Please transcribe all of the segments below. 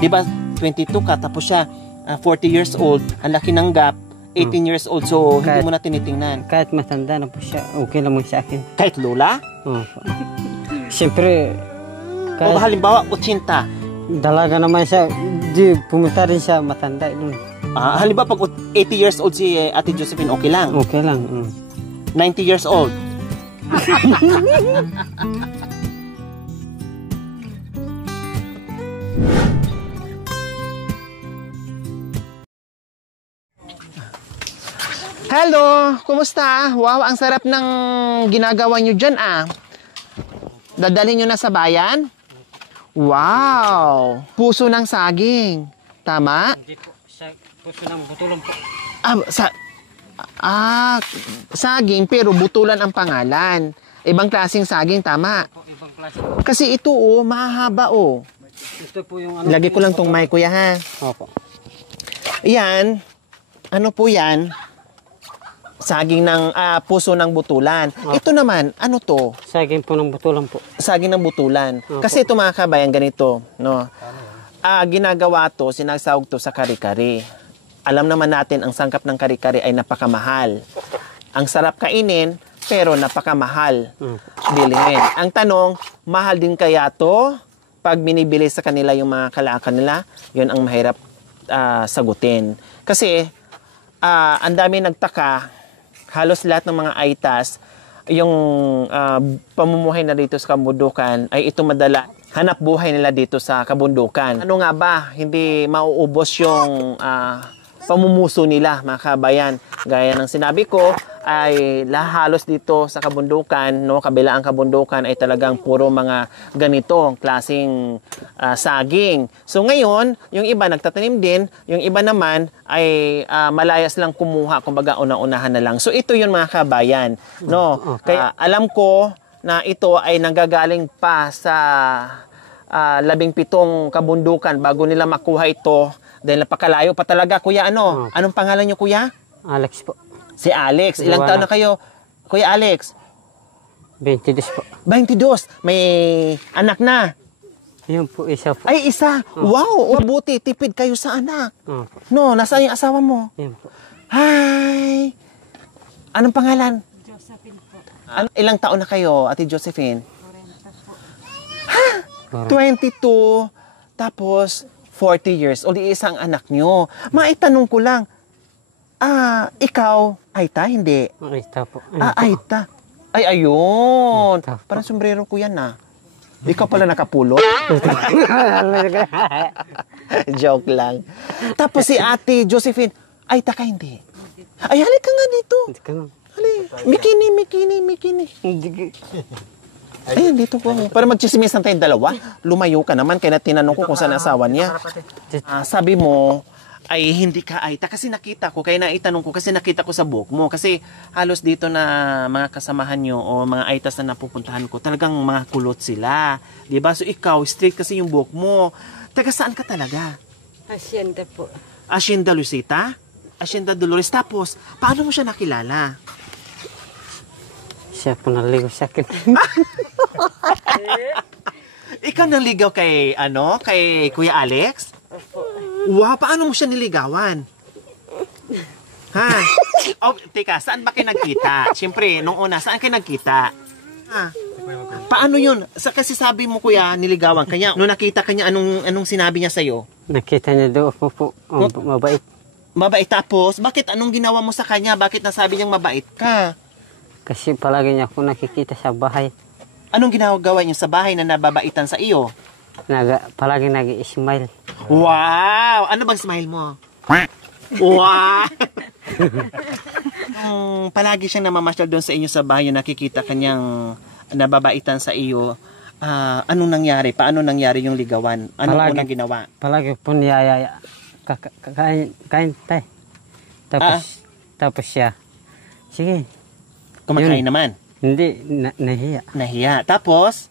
Di ba, 22 ka, tapos siya 40 years old, ang laki ng gap, 18 years old, so hindi mo na tinitingnan. Kahit matanda na po siya, okay naman sa akin. Kahit lola? Siyempre, O halimbawa, 80. dalaga naman siya, di pumunta rin siya matanda dun. Halimbawa, pag 80 years old si Ate Josephine, okay lang? Okay lang. 90 years old. Hello! Kumusta? Wow, ang sarap ng ginagawa nyo dyan Dadalhin nyo na sa bayan? Wow! Puso ng saging. Tama? Hindi po, puso ng butulong po. Saging pero butulan ang pangalan. Ibang klaseng saging, tama? Ibang klase. Kasi ito mahahaba Ito po yung Lagi ko lang tong mic, kuya, ha? Opo. Yan. Ano po yan? Saging ng puso ng butulan. Ito naman, ano to? Saging po ng butulan po. Saging ng butulan. Kasi ito mga kabayan, ganito, no? Ginagawa to, sinasawag to sa kari-kari. Alam naman natin, ang sangkap ng kari-kari ay napakamahal. Ang sarap kainin, pero napakamahal bilhin. Ang tanong, mahal din kaya to? Pag binibili sa kanila yung mga kalaka nila, yun ang mahirap sagutin. Kasi, ang dami nagtaka, halos lahat ng mga aitas, yung pamumuhay na dito sa kabundukan, ay ito madala. Hanap buhay nila dito sa kabundukan. Ano nga ba? Hindi mauubos yung pamumuso nila, mga kabayan. Gaya ng sinabi ko, ay halos dito sa kabundukan, no, kabilaang kabundukan ay talagang puro mga ganito, klaseng saging. So ngayon, yung iba nagtatanim din, yung iba naman ay malayas lang kumuha, kumbaga una-unahan na lang. So ito yun mga kabayan, no. Kaya alam ko na ito ay nanggagaling pa sa 17 kabundukan bago nila makuha ito. Dahil napakalayo pa talaga, kuya, ano? Anong pangalan niyo, kuya? Alex po. Si Alex. Ilang taon na kayo, kuya Alex? 22 po. 22. May anak na. Yun po, isa po. Ay, isa. Wow, mabuti. Tipid kayo sa anak. No, nasaan yung asawa mo? Yun po. Hi! Anong pangalan? Josephine po. Ilang taon na kayo, Ate Josephine? 40 po. Ha? 22. Tapos, 40 years old, isang anak nyo. Maitanong ko lang, ikaw, Aita, hindi? Aita po. Aita. Ay, ayun. Aita po. Parang sombrero ko yan, Ikaw pala nakapulot? Joke lang. Tapos si Ate Josephine, Aita ka, hindi? Ay, halika nga dito. Halika. Mikini. Ayun, dito ko. Para magchismisan tayong dalawa. Lumayo ka naman, kaya tinanong ko kung saan asawa niya. Sabi mo, ay hindi ka Aita. Kasi nakita ko, kaya naitanong ko, kasi nakita ko sa buhok mo. Kasi halos dito na mga kasamahan nyo o mga Aitas na napupuntahan ko, talagang mga kulot sila. Diba? So ikaw, straight kasi yung buhok mo. Taga saan ka talaga? Hacienda po. Hacienda Lucita? Hacienda Dolores. Tapos, paano mo siya nakilala? Siya po naligo sa akin. Ikaw naligaw kay, kay Kuya Alex? Wow, paano mo siya niligawan? Ha? Teka, saan ba kayo nagkita? Siyempre, nung una, saan kayo nagkita? Ha? Paano yun? Kasi sabi mo, kuya, niligawan kanya. Nung nakita kanya, anong sinabi niya sa'yo? Nakita niya doon po. Mabait. Mabait, tapos? Bakit? Anong ginawa mo sa kanya? Bakit nasabi niyang mabait ka? Kasi palagi niya ako nakikita sa bahay. Anong ginagawa niya sa bahay na nababaitan sa iyo? Palagi nag-i-smile. Wow! Ano bang smile mo? Wow! Palagi siyang namamasyal doon sa inyo sa bahay, nakikita kanyang nababaitan sa iyo. Anong nangyari? Paano nangyari yung ligawan? Anong unang ginawa? Palagi po niyayaya. Kain tayo. Tapos siya, sige. Kumakain naman? Hindi, nahiya. Nahiya. Tapos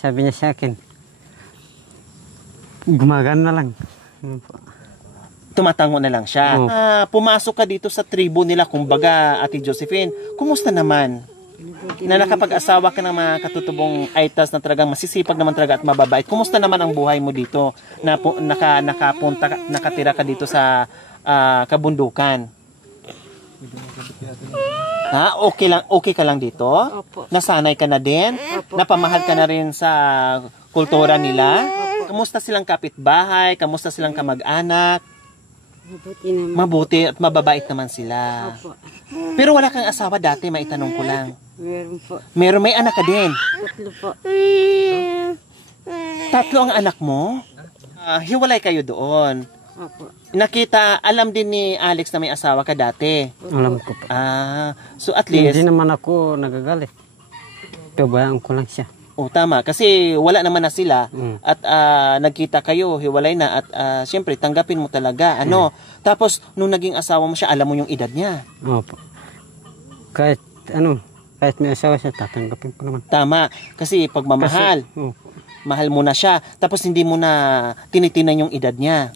sabi niya sa akin, gumagana lang. Tumatango na lang siya. Pumasok ka dito sa tribo nila, kumbaga, Ate Josephine. Kumusta naman? na nakapag-asawa ka ng mga katutubong Aitas na talagang masisipag naman talaga at mababait. Kumusta naman ang buhay mo dito? Nakatira ka dito sa kabundukan? Ha? Okay ka lang dito? Opo. Nasanay ka na din? Opo. Napamahal ka na rin sa kultura nila? Kamusta silang kapitbahay? Kamusta silang kamag-anak? Mabuti naman. Mabuti at mababait naman sila. Opo. Pero wala kang asawa dati, maitanong ko lang. Meron po. Meron, may anak ka din. 3 po. 3 ang anak mo? Hiwalay kayo doon. Opo. Alam din ni Alex na may asawa ka dati. Alam ko po. So at least, Hindi naman ako nagagalit. Pabayaan ko lang siya. tama. Kasi wala naman na sila at nagkita kayo, hiwalay na at syempre tanggapin mo talaga. Tapos nung naging asawa mo siya, alam mo yung edad niya. Opo. Kahit may asawa siya, tatanggapin ko naman. Tama. Kasi pagmamahal, mahal mo na siya. Tapos hindi mo na tinitinan yung edad niya.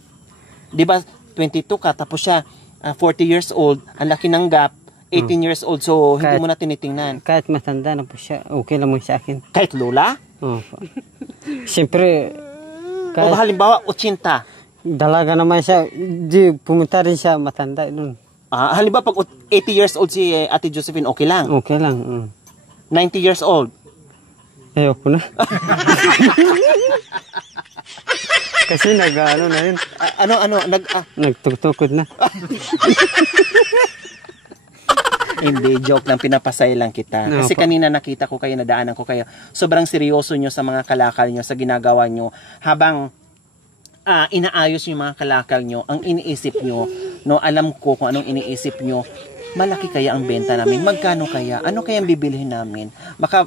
'Di ba? 22 ka tapos siya 40 years old, ang laki ng gap, 18 years old. So hindi mo na tinitingnan. Kahit matanda na po siya, okay lang mo sa akin. Kahit lola? Opo. Siyempre, O halimbawa 80. dalaga naman siya, di pumunta rin siya matanda nun. Halimbawa pag 80 years old si Ate Josephine, okay lang. Okay lang. 90 years old. Ayoko na. Kasi na yun. Nagtuktukod na. Hindi, joke lang, pinapasaya lang kita. Kasi kanina nakita ko kayo, nadaanan ko kayo. Sobrang seryoso nyo sa mga kalakal nyo, sa ginagawa nyo. Habang inaayos yung mga kalakal nyo, ang iniisip nyo, alam ko kung anong iniisip nyo, malaki kaya ang benta namin? Magkano kaya? Ano kaya ang bibilihin namin?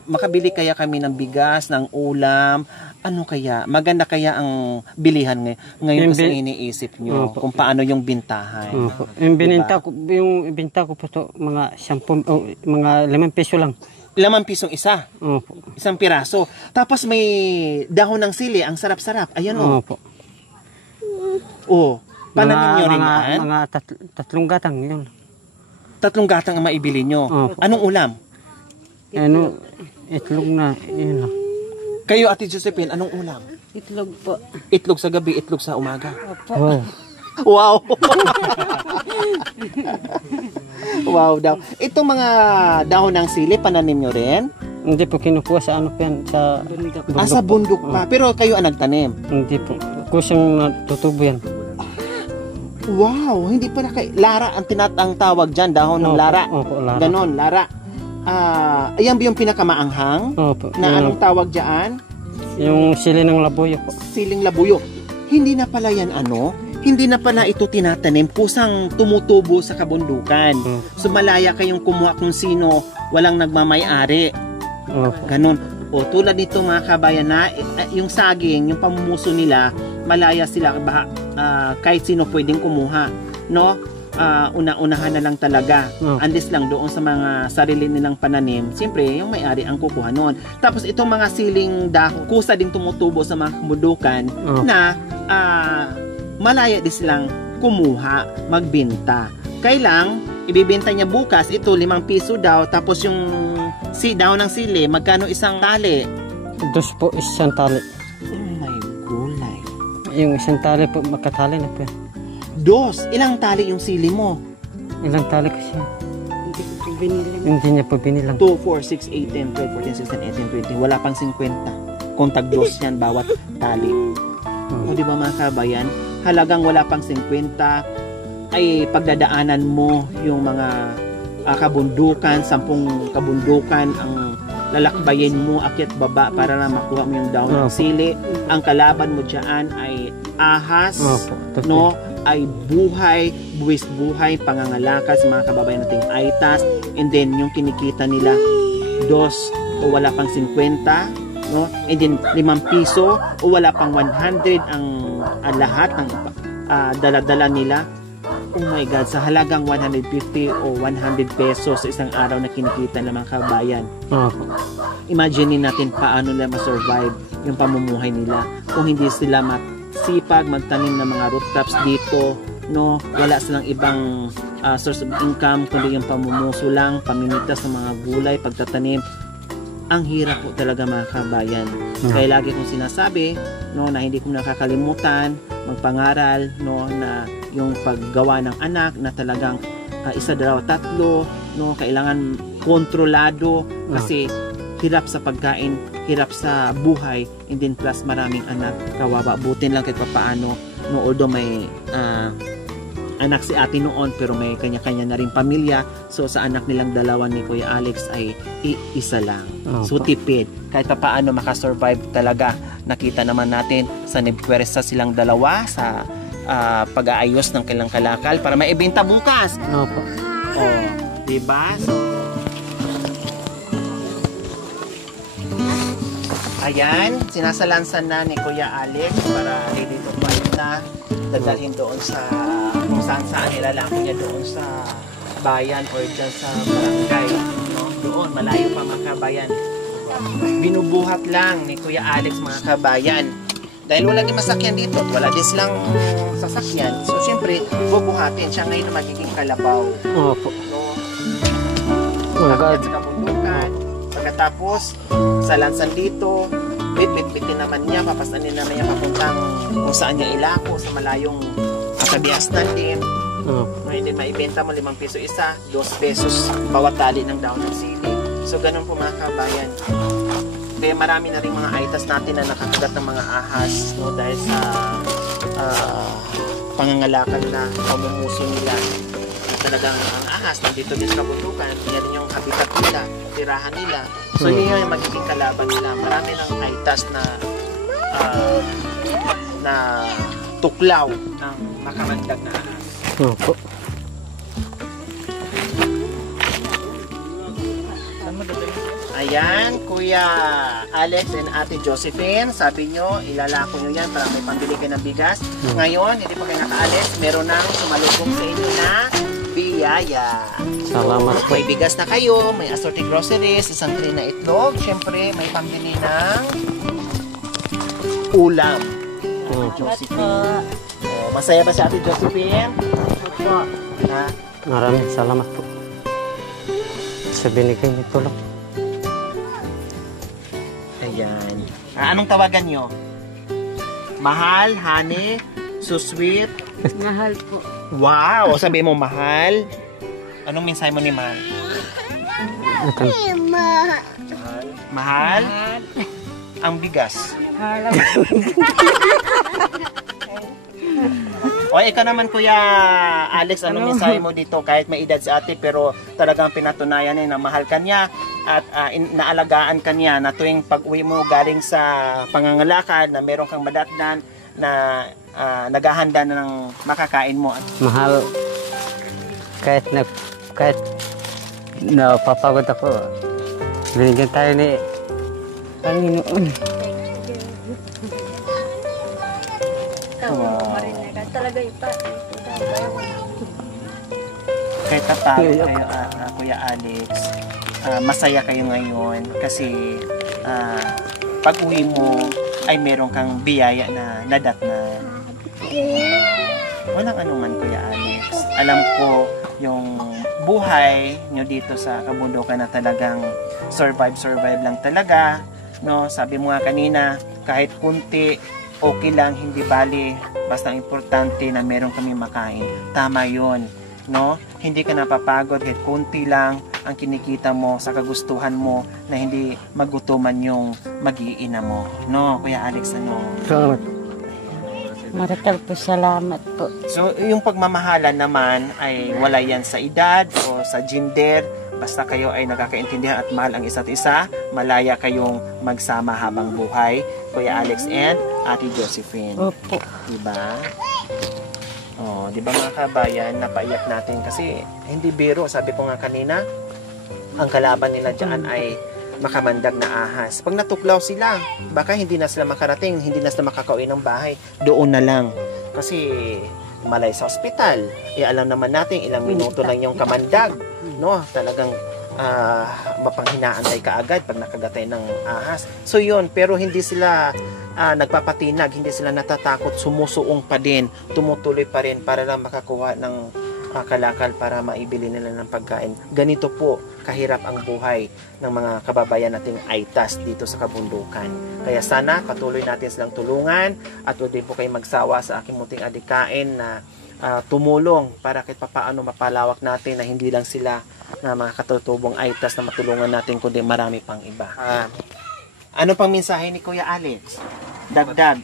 Makabili kaya kami ng bigas, ng ulam? Ano kaya? Maganda kaya ang bilihan ngayon kasi iniisip nyo kung paano yung bintahan. Yung binenta ko po to, mga 10, mga 5 piso lang. 5 pisong isa. Isang piraso. Tapos may dahon ng sili, ang sarap-sarap. Ayan o. Pananim nyo rin yan? Mga 3 gatang yun. 3 gatang ang maibili nyo. Anong ulam? Itlog na, yun lang. Kayo, Ate Josephine, anong ulam? Itlog po. Itlog sa gabi, itlog sa umaga. Opo. Wow! Wow daw. Itong mga dahon ng sili, pananim nyo rin? Hindi po kinukuha sa sa bundok. Sa bundok pa. Pero kayo ang nagtanim? Hindi po. Kusang natutubo yan. Wow! Hindi pala Lara ang tawag dyan, dahon ng lara. Opo, lara. Ganon, lara. Ayan ba yung pinakamaanghang? Opo. Na anong tawag dyan? Yung sili ng labuyo po. Siling labuyo. Hindi na pala yan hindi na pala ito tinatanim, kusang tumutubo sa kabundukan. So malaya kayong kumuha kung sino, walang nagmamay-ari. Ganon. Tulad nito mga kabayan na yung saging, yung pamumuso nila, malaya sila, kahit sino pwedeng kumuha. Una-unahan na lang talaga. Unless lang doon sa mga sarili nilang pananim, siyempre yung may-ari ang kukuha noon. Tapos itong mga siling dahon, kusa din tumutubo sa mga kabundukan na malaya din silang kumuha, magbenta. Kailang ibibenta niya bukas, ito 5 piso daw, tapos yung dahon ng sili, magkano isang tali? 2 po, isang tali. Oh my gulay. Yung isang tali po, makatali na po. 2, ilang tali yung sili mo? Ilang tali kasi? Hindi ko po binili. Hindi niya po binilang. 2, 4, 6, 8, 10, 12, 14, 16, 18, 20. Wala pang 50. Kung tag-2 yan bawat tali. O di ba mga kabayan? Halagang wala pang 50 ay pagdadaanan mo yung mga kabundukan, 10 kabundukan ang lalakbayin mo, akyat baba para na makuha mo yung dahon ng sili. Ang kalaban mo dyan ay ahas, ay buwis buhay, pangangalakas, mga kababayan nating Aitas, and then yung kinikita nila 2 o wala pang 50, and then 5 piso o wala pang 100 ang lahat ng dala-dala nila. Oh my God, sa halagang 150 o 100 pesos sa isang araw na kinikita ng mga kabayan. Imagine natin paano nila ma-survive yung pamumuhay nila kung hindi sila masipag magtanim ng mga root crops dito, wala silang ibang source of income, kundi yung pamumuso lang, pamimitas ng mga gulay, pagtatanim. Ang hirap po talaga mga kabayan. Kaya lagi kong sinasabi, no, na hindi ko nakakalimutan magpangaral, no, na yung paggawa ng anak na talagang isa, dalawa, tatlo, no, kailangan kontrolado kasi hirap sa pagkain, hirap sa buhay, and then plus maraming anak, kawawa. Butin lang kahit papaano, no, although may anak si ate noon pero may kanya-kanya na rin pamilya, so sa anak nilang dalawa ni Kuya Alex ay isa lang. So tipid, kahit paano makasurvive talaga. Nakita naman natin sa nagpwersa silang dalawa sa pag-aayos ng kailang kalakal para maibenta bukas. Opo. Oh, diba? So, ayan, sinasalansan na ni Kuya Alex para ready to fight na. Dadalhin doon sa kung saan nilalako niya doon sa bayan or dyan sa barangay, no? Doon, malayo pa mga kabayan. Binubuhat lang ni Kuya Alex mga kabayan. Dahil wala din masakyan dito at wala din silang sasakyan. So, siyempre, bubuhatin siya ngayon na magiging kalabaw. Opo. No? Oh, Akyat God. sa kabundukan. Pagkatapos, sa lansan dito, bit-bitin naman niya, papasanin naman niya papuntang kung saan niya ilako sa malayong kabiasnan din. Ngayon din maibenta mo 5 piso isa, 2 pesos bawat tali ng daon ng sili. So ganun po mga kabayan. Kaya marami na rin mga aitas natin na nakakagat ng mga ahas, no, dahil sa pangangalakan na pamumuso nila. Talagang ang ahas nandito din sa kabundukan, yan yung habitat nila, tirahan nila. So yun yung magiging kalaban nila. Marami ng aitas na tuklaw ng makamandag na ahas. Opo. Ayan, Kuya Alex and Ate Josephine, sabi nyo, ilalako nyo yan para may pambili kayo ng bigas. Ngayon, hindi pa kayo nakaalis, meron nang sumalubong sa inyo na biyaya. Salamat po. May bigas na kayo, may assorted groceries, isang tray na itlog, syempre may pambili ng ulam. Josephine. Oh, masaya ba si Ate Josephine? Opo. Ha? Maraming salamat po sa binigay niyo tulong. Ayan. Anong tawagan nyo? Mahal, honey, so sweet. Mahal po. Wow! Sabi mo mahal. Anong mensahe mo ni mahal? Mahal. Mahal? Ang bigas. Mahal. O ikaw naman Kuya Alex, anong mensahe mo dito? Kahit may edad si ate pero talagang pinatunayan na mahal ka niya at naalagaan ka niya na tuwing pag-uwi mo galing sa pangangalakal na meron kang madatnan na naghahanda na ng makakain mo. Mahal. Kahit napapagod ako, binigyan tayo ni Panginoon. Talaga ipa. Kahit tatawag kayo, Kuya Alex, masaya kayo ngayon kasi pag uwi mo ay meron kang biyaya na nadatnan. Walang anuman Kuya Alex. Alam ko yung buhay nyo dito sa kabundukan na talagang survive lang talaga. No, sabi mo nga kanina, kahit kunti, okay lang, hindi bali. Basta ang importante na meron kami makain. Tama yun. No? Hindi ka napapagod kahit kunti lang ang kinikita mo sa kagustuhan mo na hindi magutuman yung mag-iina mo. No, Kuya Alex, ano? Salamat. Marakal po, salamat po. So, yung pagmamahalan naman ay wala yan sa edad o sa gender. Basta kayo ay nakakaintindihan at mahal ang isa't isa, malaya kayong magsama habang buhay. Kuya Alex and Ate Josephine. Opo. Diba? Oh, diba mga kabayan, napaiyak natin kasi hindi biro. Sabi ko nga kanina, ang kalaban nila dyan ay makamandag na ahas. Pag natuklaw sila, baka hindi na sila makarating, hindi na sila makakauwi ng bahay. Doon na lang. Kasi malay sa ospital. Alam naman natin, ilang minuto lang yung kamandag. No, talagang mapanghinaan tayo kaagad pag nakagatay ng ahas. So yun, pero hindi sila nagpapatinag, hindi sila natatakot, sumusuong pa din, tumutuloy pa rin para lang makakuha ng kalakal para maibili nila ng pagkain. Ganito po kahirap ang buhay ng mga kababayan nating Aitas dito sa kabundukan. Kaya sana patuloy natin silang tulungan at huwag din po kayo magsawa sa aking munting adikain na tumulong para kahit papaano mapalawak natin na hindi lang sila na mga katutubong Aitas na matulungan natin kundi marami pang iba. Ano pang mensahe ni Kuya Alex? Dagdag.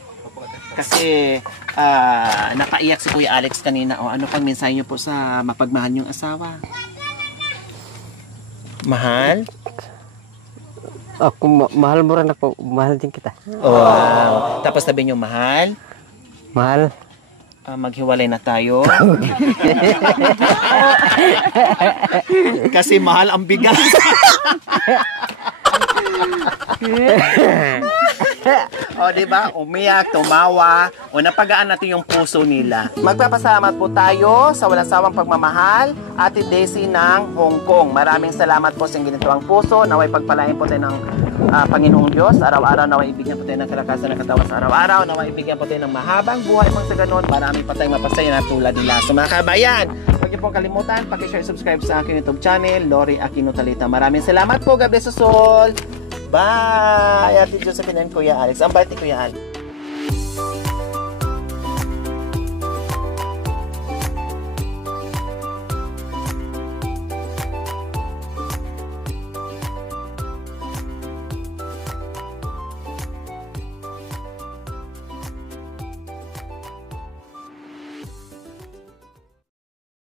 Kasi napaiyak si Kuya Alex kanina. O ano pang mensahe niyo po sa mapagmahal niyong asawa? Mahal? Ako, mahal mo rin ako. Mahal din kita. Wow. Tapos sabi niyo, mahal? Mahal. Maghiwalay na tayo. Kasi mahal ang bigas. O, diba? Umiyak, tumawa, o napagaan natin yung puso nila. Magpapasalamat po tayo sa walang sawang pagmamahal, Ate Daisy ng Hong Kong. Maraming salamat po sa ganito ang puso. Naway pagpalain po tayo ng Panginoong Diyos. Araw-araw naway ibigyan po tayo ng kalakasan ng katawan sa araw-araw. Naway ibigyan po tayo ng mahabang buhay pang sa ganon. Marami pa tayong mapasaya na tulad nila. So mga kabayan, huwag niyo pong kalimutan, pakishare, subscribe sa aking YouTube channel, Lori Aquino Talita. Maraming salamat po. God bless us all. Bye! Ate Josephine and Kuya Alex. Ang bait ni Kuya Alex.